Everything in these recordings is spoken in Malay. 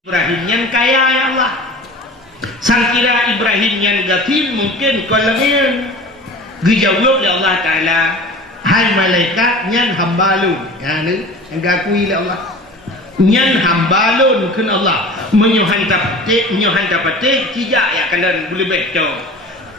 Ibrahim yang kaya ya Allah. Sangkira Ibrahim yang gatin mungkin kolangin. Dijawab oleh Allah Ta'ala, hai malaikat yang hambalun. Ya ni, yang gakui oleh Allah. Yang hambalun kan Allah. Menyuhanta petik, tidak ya kalian boleh betul.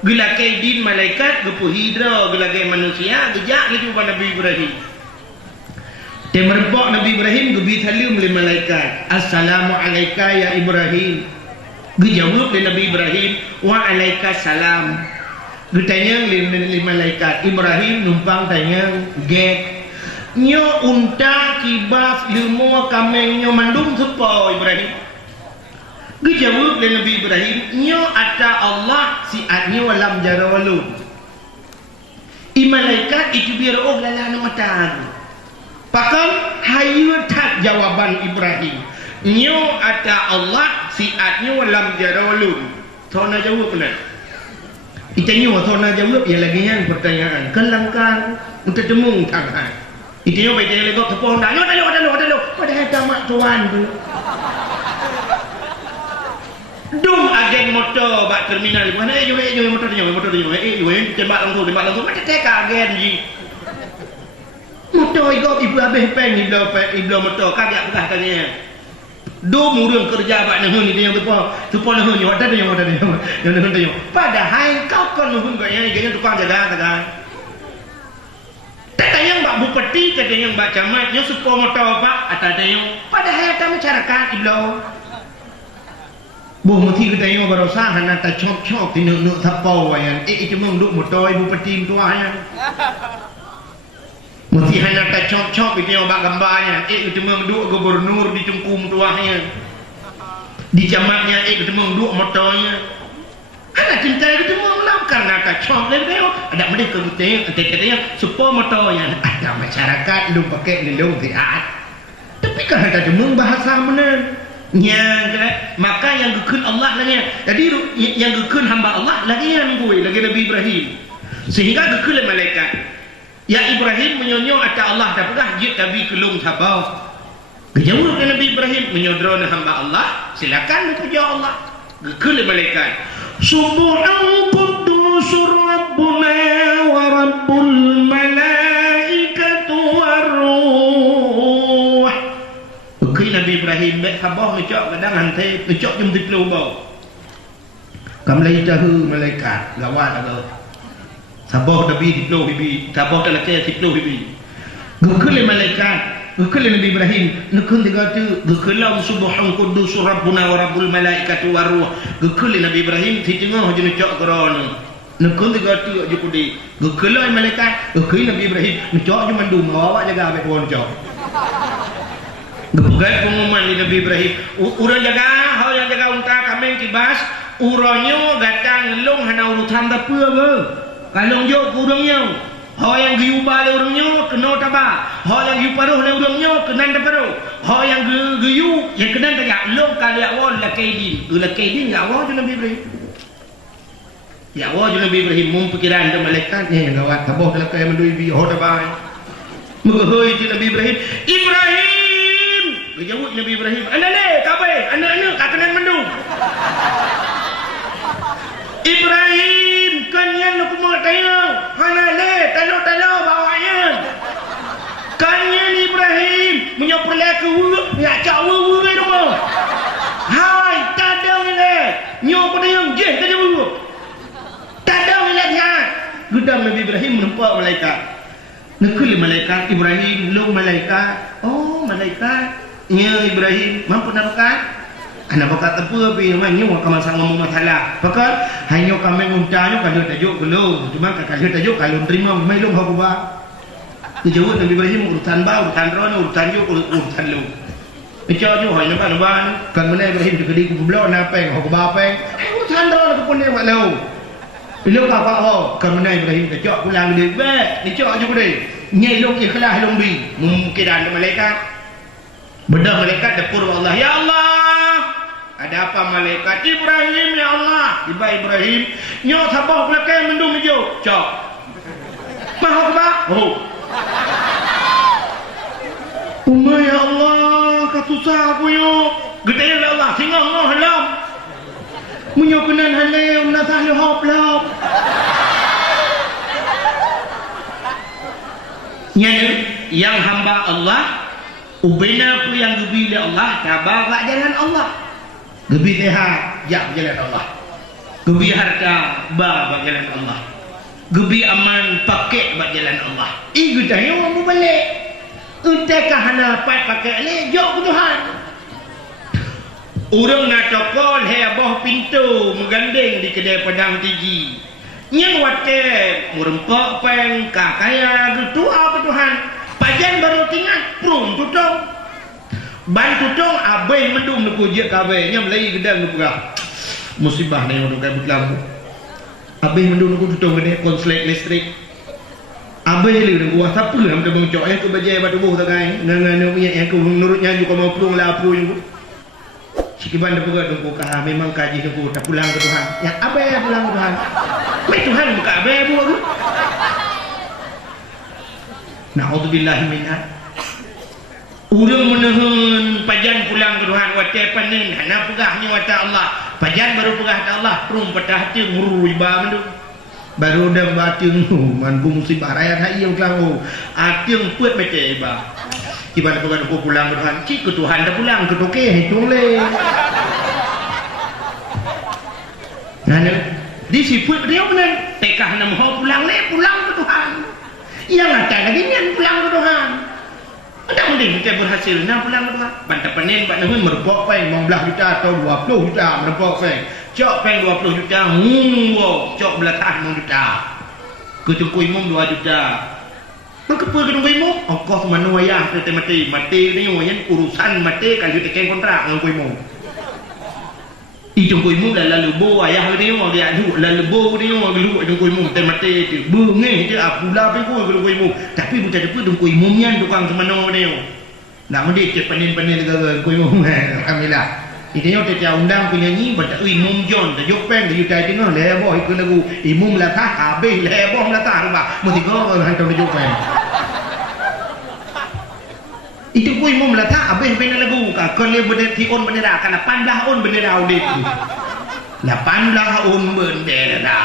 Gelakai din malaikat, gepu hidra, gelakai manusia, gejak gitu pada Nabi Ibrahim. Temerbok Nabi Ibrahim gebi salim oleh malaikat. Assalamualaikum ya Ibrahim. Dijawab oleh Nabi Ibrahim, wa alaika salam. Ditanya oleh malaikat. Ibrahim numpang tanya, get. Nyo unta kibas ilmu kameng nyo mandum sepo Ibrahim. Dijawab oleh Nabi Ibrahim, nyo ata Allah si adnyo alam jarawalun. Malaikat itu biar lala nama tahu. Pakai hayutat jawaban Ibrahim. Nyo ata Allah siatnyo lam jarawalun. Thona jawab benar. Itanya thona jawab ya lagi yang pertanyaan. Kelangkang untuk demung tangan. Itanya baca lagi tepung dah. Lo. Padahal tamak tuan tu. Dum agen motor bak terminal. Mana motor dia. Tembak langsung. Macam teka agen ji. Motor ikut ibu habis pen iblo motor kagak bekas tanya. Do murung kerja bak nahun ni yang tupo nahun yo ada yang nahun tanya. Padahal kau kan nahun gak yang tukang jaga. Tak tanya bak bupati kata yang bak camat yo supo motor pak atau tanya. Padahal tak masyarakat iblo. Buh mesti kita tengok berusaha nak tak cok tinuk tapau wayan. Itu mengduk motor bupati tuanya. Mesti hanya tak cop-cop itu yang bak gambarnya. Itu mengduk gubernur di cungkum tuahnya. Di camatnya itu mengduk motornya. Anak cinta itu mengelam karena tak cop lagi tengok. Ada mereka katanya supaya motornya ada masyarakat lu pakai lelong tidak. Tapi kan ada demung bahasa mana? Maka yang gekun Allah lagi. Jadi yang gekun hamba Allah lagi yang gue lagi Nabi Ibrahim. Sehingga gekun malaikat. Ya Ibrahim menyonyo ata Allah dah pegah jid Nabi kelung sabau. Kejawab Nabi Ibrahim menyodro hamba Allah, silakan kerja Allah. Gekul malaikat. Subhan quddusur rabbuna wa rabbul malaikatu waruh. Gekul Nabi Ibrahim mek sabau ngecok kadang hantai ngecok jum dipelu bau. Kamlai tahu malaikat gawat ada. Sabah Nabi dipluh bibi, sabah talaknya dipluh bibi. Gekul malaikat, gekul Nabi Ibrahim, nekun tiga tu, gekulam subhan quddus rabbuna wa rabbul malaikatu waruh. Gekul Nabi Ibrahim tengah je necok keron. Nekun tiga tu aja kudi. Gekul malaikat, gekul Nabi Ibrahim, necok je mandum bawa jaga abek pohon cok. Gepugai pengumuman di Nabi Ibrahim, urang jaga, hau yang jaga unta kambing kibas, uronyo gatang ngelung hana urutan dapur ke. Kalau jauh kurangnya, hal yang giubah le orangnya kena tabah, hal yang giu paruh le orangnya kena paruh, hal yang giu yang kena tak long kali awal la kaidin ya awal je Nabi Ibrahim. Ya awal je Nabi Ibrahim mempikiran ke malaikat ni gawat tabah dalam kaya mendui bi ho tabah. Menghoi je Nabi Ibrahim. Ibrahim, jawab Nabi Ibrahim. Anda le kabe, anda kat kena mendung. Ibrahim kanyan aku mau tanya mana le talo bawanya kanyan Ibrahim menyoproleh ke wuruk ya cak wuruk itu mau hai tadang le nyo pada yang je tadi wuruk tadang le dia gudam Nabi Ibrahim menempah malaikat nekul malaikat Ibrahim lu malaikat oh malaikat nya Ibrahim mampu nampak anak bakat apa tapi namanya kamu sang ngomong masalah pakat hanya kami untanya kalau tajuk belum cuma kalau tajuk kalau terima mai lu hak ba dijawab Nabi Ibrahim urusan ba urusan ron urusan juk urusan lu bicara ju hai nampak kan mana Ibrahim dikedi ku belok na peng hak ba peng urusan ron aku pun dia mak lu lu apa ho kan mana Ibrahim tajuk pulang dia be dijawab ju deh nyai lu ikhlas lu bi mungkin ada malaikat bedah malaikat dapur Allah ya Allah. Ada apa malaikat Ibrahim ya Allah iba Ibrahim nyo sabah belakang mendung hijau cok maha ba oh ya Allah katusah aku yo Gede Allah singa ngah lam. Menyokunan halim nasah lohop lam. Yang hamba Allah ubina pun yang gebi oleh Allah tabah kat jalan Allah. Gebi sehat jak jalan Allah. Gebi harta ba jalan Allah. Gebi aman pakai bak jalan Allah. Igu tanya orang balik. Utakah hana pakai le jok ke Tuhan. Orang nak cokol hebah pintu mengganding di kedai Padang Tiji. Yang watek merempak peng kakaya doa ke Tuhan. Pajan baru tinggal prung tutong. Ban tutong abai mendung nak je kabe nya melai gedang nak perah. Musibah ni orang kayak betul. Abai mendung nak tutong gede konslet listrik. Abai le gua siapa ham dah bongcok ke bajai batu buh tagai. Ngan yang aku menurutnya juga mau prung lah prung. Sikiban dah pegat dengku kah memang kaji dengku tak pulang ke Tuhan. Yang abai pulang ke Tuhan. Mai Tuhan buka abai buat tu. Na'udzubillah minha. Urang menahan pajan pulang ke Tuhan wate panen hana pegahnya wata Allah. Pajan baru pegah ke Allah prum patah hati muru iba mendu. Baru dah bating man bu musibah rakyat hai yang kelang ating puat baca iba. Ibarat pegah aku pulang ke Tuhan. Cik ke Tuhan dah pulang ke toke hitung le. Nana disiput dia benar. Tekah nak mau pulang le pulang ke Tuhan. Yang ada lagi yang pulang ke Tuhan. Ada mending kita berhasil nak pulang ke Tuhan. Bantah panen buat nama merepok peng 15 juta atau 20 juta merepok peng. Cok peng 20 juta. Cok belatah 6 juta. Ketungku imam 2 juta. Mengapa ketungku imam? Ongkos mana wayah kita mati. Mati ni yang urusan mati kalau tekan kontrak dengan imam. Ijung kuimu lalu bo ayah dia orang dia duk lalu bo dia orang duk ijung kuimu temate tu bengeh dia apula pengku kuimu tapi bukan depa duk kuimu nyan tukang semano dia nak mendik panen-panen negara kuimu alhamdulillah ini dia dia undang penyanyi baca imum John tajuk peng dia tai tengah lebo ikut lagu imum latah habis lebo latah ba mesti kau hantar tajuk peng itu pun imam letak habis benda lagu kalau benda tiun bendera kan 18 on bendera audit 18 on bendera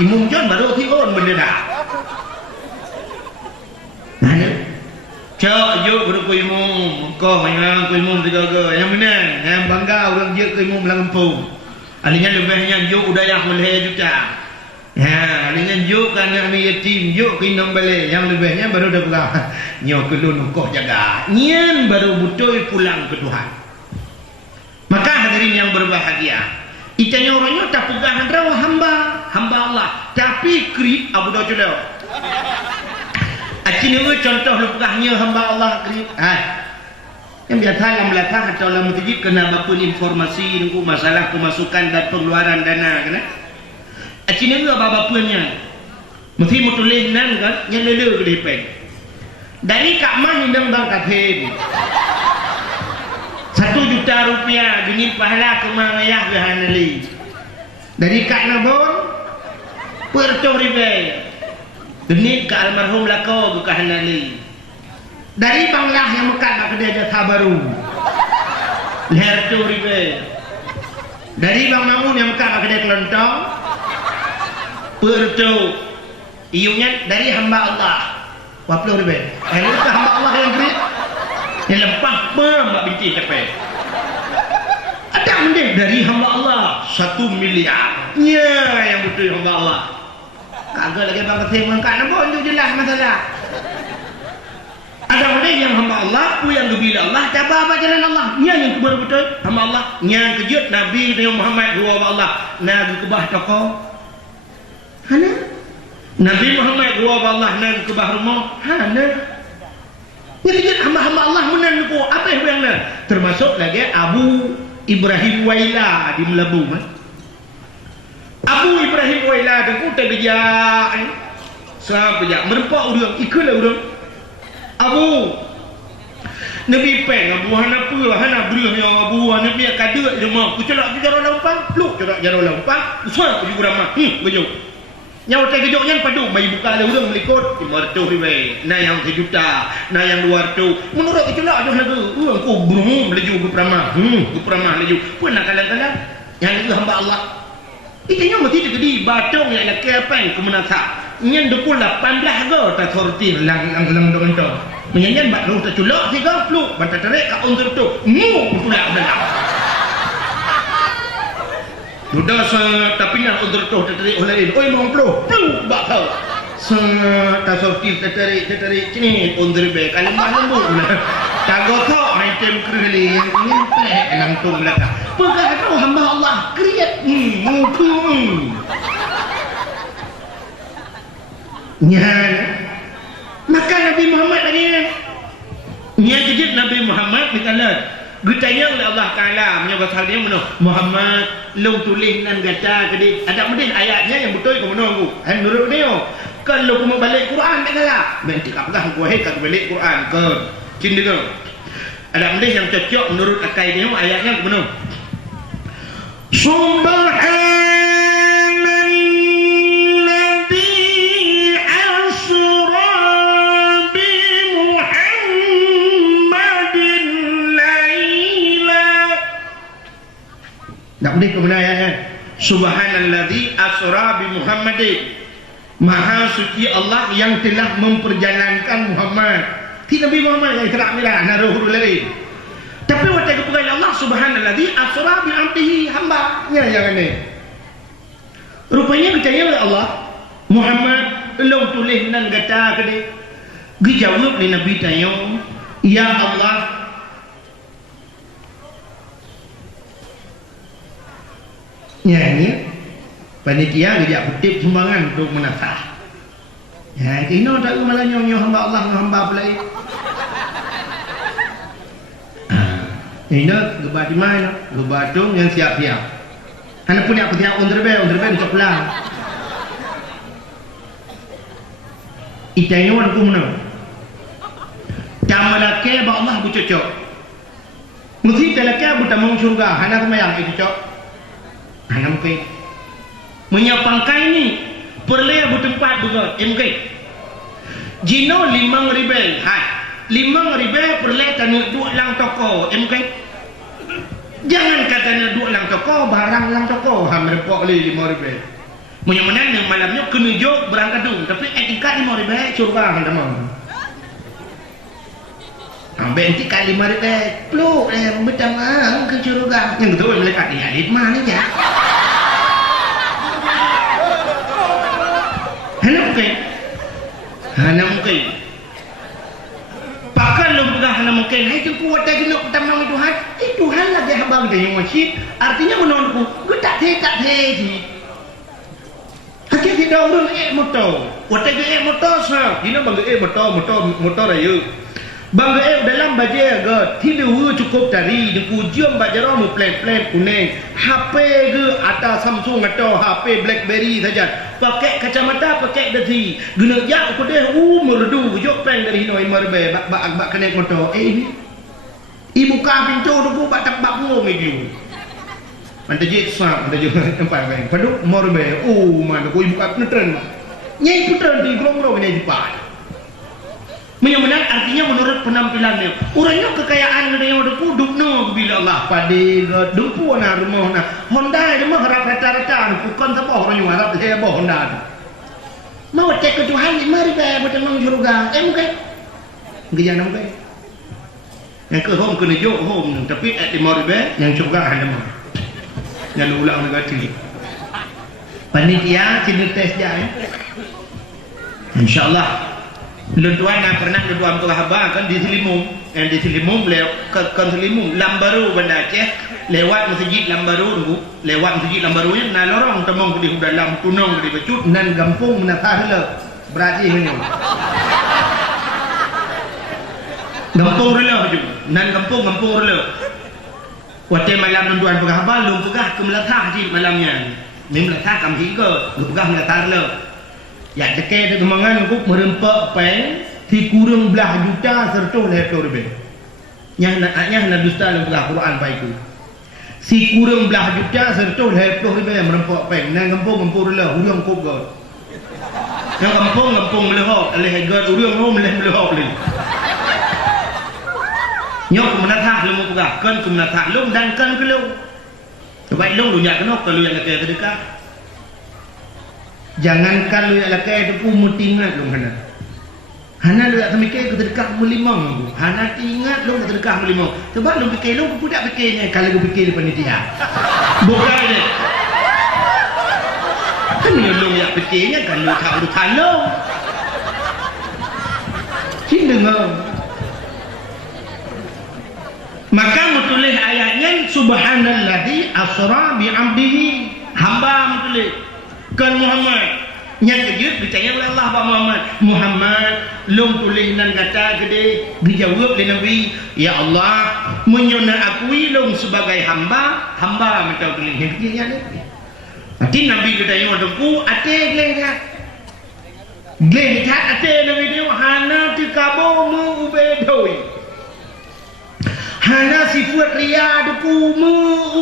imam John baru tiun bendera mana cok yuk berdua ku imam kau yang ku imam tiga yang benar yang bangga orang je ku imam Lampung alihnya lebihnya yuk udah yang boleh juta ya, dengan yuk kan nak yatim, yuk kinong balik. Yang lebihnya baru dah pulang. Nyok kelun kok jaga. Nyen baru betul pulang ke Tuhan. Maka hadirin yang berbahagia. Itanya orangnya tak pegang rawa hamba Allah. Tapi krip Abu Dawud Julio. Acini contoh lepegahnya hamba Allah krip. Yang biasa dalam belakang atau dalam masjid kena bakun informasi tentang masalah pemasukan dan pengeluaran dana kena. Acini juga bapa-bapanya mesti mutulis nan kan yang lele ke depan dari Kak Mah hindang bang Kapin 1 juta rupiah dingin pahala ke Mangayah ke Hanali dari Kak Nabon Puerto Ribe dingin ke almarhum Lako ke Hanali dari Banglah yang mekat bak kedai jasa baru Puerto Ribe dari Bang Mamun yang mekat bak kedai Kelontong Puerto iunya dari hamba Allah 20 ribu yang itu hamba Allah yang beri yang lempah mbak binti capek ada mending dari hamba Allah 1 miliar ya yang betul hamba Allah kagak lagi bang kesih mengkat nampak itu jelas masalah ada mending yang hamba Allah yang gebila Allah cabar apa jalan Allah yang kebar betul hamba Allah yang kejut Nabi Muhammad dua Allah Nabi kebah tokoh Hana Nabi Muhammad dua Allah nan ke bahar mau hana jadi hamba-hamba Allah menan ko apa yang nak termasuk lagi Abu Ibrahim Waila di Melabu Abu Ibrahim Waila tu tak kerja sampai ya merempak urang ikutlah urang Abu Nabi peng Abu hana beruh yang Abu hana biar kadut rumah ku celak jaro lampang pluk celak jaro lampang usah pergi ramah bejuk Yang hotel kejoknya padu mai buka ada orang melikut 500 ribu, na yang 1 juta, na yang 200. Menurut itu lah aduh lagu. Orang ku melaju ke peramah. Ke peramah laju. Pun nak kalang-kalang yang itu hamba Allah. Itanya mesti digedi batong yang nak kepeng ke menasa. Nyen dekul 18 go tak sorti lang dengan tu. Menyanyian bak lu tak culak 30, bantat tarik ka under tu. Pula dah. Sudah tapi nak under tu tarik oleh oi mau plu bak kau. Tak sorti tarik sini under be kalau lembu. Tago kau item kerli yang ini plek langsung belaka. Pegah kau hamba Allah kriat muku. Nyan maka Nabi Muhammad lagi nyan jadi Nabi Muhammad dikala ditanya oleh Allah Ta'ala menyebut hal dia mana Muhammad lu tulis nan gata tadi ada mungkin ayatnya yang betul ke mana aku menurut dia kalau aku mau balik Quran tak salah nanti apakah aku hekat balik Quran ke cinta ke ada mungkin yang cocok menurut akal dia ayatnya ke mana tak boleh kebenaran Subhanalladzi asra bi Muhammadin Maha suci Allah yang telah memperjalankan Muhammad ti Nabi Muhammad yang terak milah naruh lain tapi waktu kepada Allah Subhanalladzi asra bi abdihi hamba nya yang ini rupanya percaya oleh Allah Muhammad lu tulis nan kata kede dijawab oleh Nabi tanya ya Allah nyanyi panitia dia kutip sumbangan untuk menasah ya kino tak malah nyong hamba Allah hamba pelai ini gebat di mana gebat tu yang siap-siap anak punya aku tiap under bel untuk pulang itanya wan kumno jamalake ba Allah bu cocok mesti telake bu tamang surga hana kemayang itu cocok nampai menyapangkai ni perleh bertempat juga mungkin jino 5,000 hai 5,000 perleh tanya dua lang toko mungkin jangan katanya dua lang toko barang lang toko hampir pok li 5,000 menyamanan yang malamnya kena jok berangkat dong tapi etika 5,000 curga hantam ambil nanti kali 5,000 peluk betang ke curga yang betul melekat di alit mana ya hana mungkin bahkan lo pegang hana mungkin itu kuat lagi nak pertama Tuhan Tuhan lagi hamba kita yang wajib artinya menonku gue tak sih akhirnya kita urun motor waktu itu motor sah ini bangga motor ayo bangga dalam bajet ke tidak cukup dari jengku jam bajaran mu plan kuning HP ke atas Samsung atau HP BlackBerry saja pakai kacamata pakai dasi guna jak aku deh merdu jok peng dari noi marbe bak kena motor ini ibu ka pintu tu bak tak mu meju manta jit sap manta jo tempat bang padu marbe mana ko ibu ka netren nyai putran di grong-grong nyai dipat menyamanan artinya menurut penampilannya orangnya kekayaan yang ada duduk no bila Allah padi dumpu na rumah na Honda itu mah rata-rata bukan siapa orang yang harap saya bawa Honda mau cek ke Tuhan mari be betul nang surga mungkin gejana mungkin yang ke home kena jauh home tapi at mari be yang surga ada mah yang ulang negati panitia sini tes dia insyaallah Luntuan nak pernah luntuan pengahaba kan di Selimum kan Selimum Lambaru benda Aceh lewat masjid Lambaru lewat masjid Lambaru nya na lorong temong di dalam tunong di becut nan gampung menatah le berarti ini gampung rela ju nan gampung rela waktu malam luntuan pengahaba lum pegah ke melatah ji malamnya ni melatah kam hi ke pegah melatah le ya cekek tu kemangan aku merempak peng ti kurang belah juta serta lekor be yang naknya dusta dalam Quran baikku si kurang belah juta serta lekor be merempak peng nang kampung le hurang kop god Yang kampung melehok, oleh harga urang ro melehok le. Nyok menatah lu mau pegang, kan menatah lu dan kan ke lu. Baik lu dunia kenok kalau yang laki terdekat. Jangankan lu yang laki itu mutingat lu hana. Hana lu tak mikir ke terdekat melimang. Hana ingat lu ke terdekat melimang. Sebab lu fikir lu budak fikirnya kalau lu fikir panitia. Bukan dia. Kan lu yang fikirnya kan lu tak lu kalau. Cing dengar. Maka menulis ayatnya subhanallahi asra bi 'abdihi, hamba menulis kan Muhammad yang kejut ditanya oleh Allah Pak Muhammad long tulis nan kata gede dijawab oleh Nabi, ya Allah menyona akui long sebagai hamba minta tulis yang kecilnya ni. Nanti Nabi ditanya waktu ate gleh kat ate Nabi dia hana tikabo mu ubedoi hana sifat ria duku mu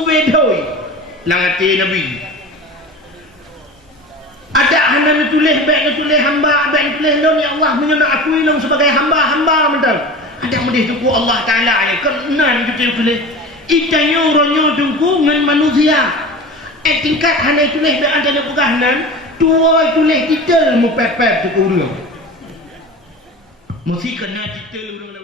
ubedoi langati Nabi ada hana tulis baik tulis hamba baik tulis long ya Allah menyana akui long sebagai hamba betul ada mudih tuku Allah Taala ya kenan kita tulis itanya ronyo tuku ngan manusia tingkat hana tulis baik ada pegahanan tua tulis kita mu pepet tuku urang mesti kena kita urang